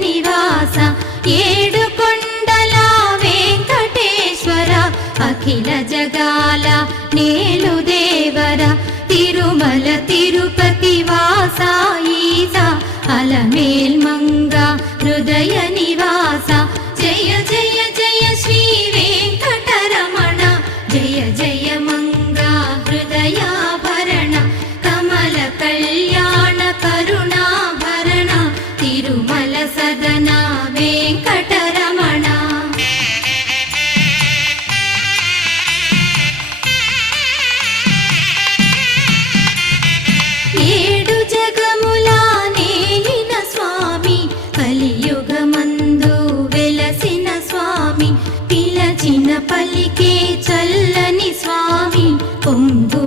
నివాస ఏడు కొండల వెంకటేశ్వర అఖిల జగాల నేలు దేవర తిరుమల తిరుపతి వాస ఈస అలమేల్ మంగ హృదయ నివాస జయ జయ జయ శ్రీ వెంకటరమణ జయ జయ మంగ హృదయాభరణ కమల కళ్యాణ కరుణాభరణ తిరుమల సదన వెంకటరమణ ఏడు జగముల నేలిన స్వామి కలియుగమందు వెలసిన స్వామి పిలచిన పలికే చల్ల